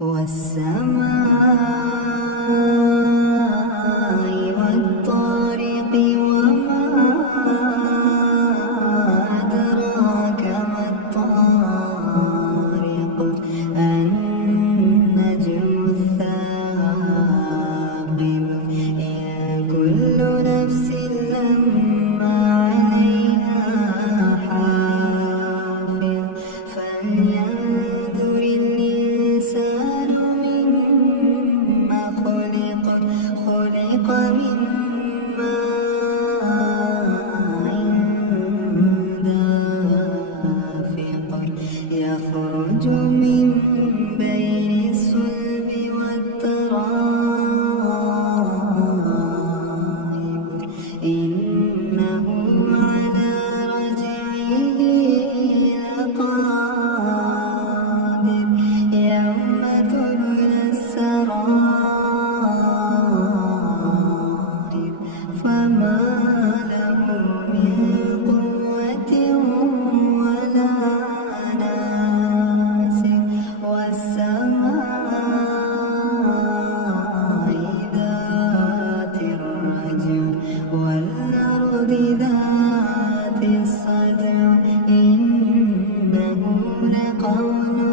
والسماء والطارق وما أدراك ما الطارق النجم الثاقب إن كل نفس لما عليها حافظ فلينظر الإنسان مما خلق من ماء دافق يخرج من بين الصلب والترائب إنه على رجعه لقادر يوم تبلى السرائر فما له من قوة ولا ناصر والسماء ذات الرجع والأرض ذات الصدع إنه لقول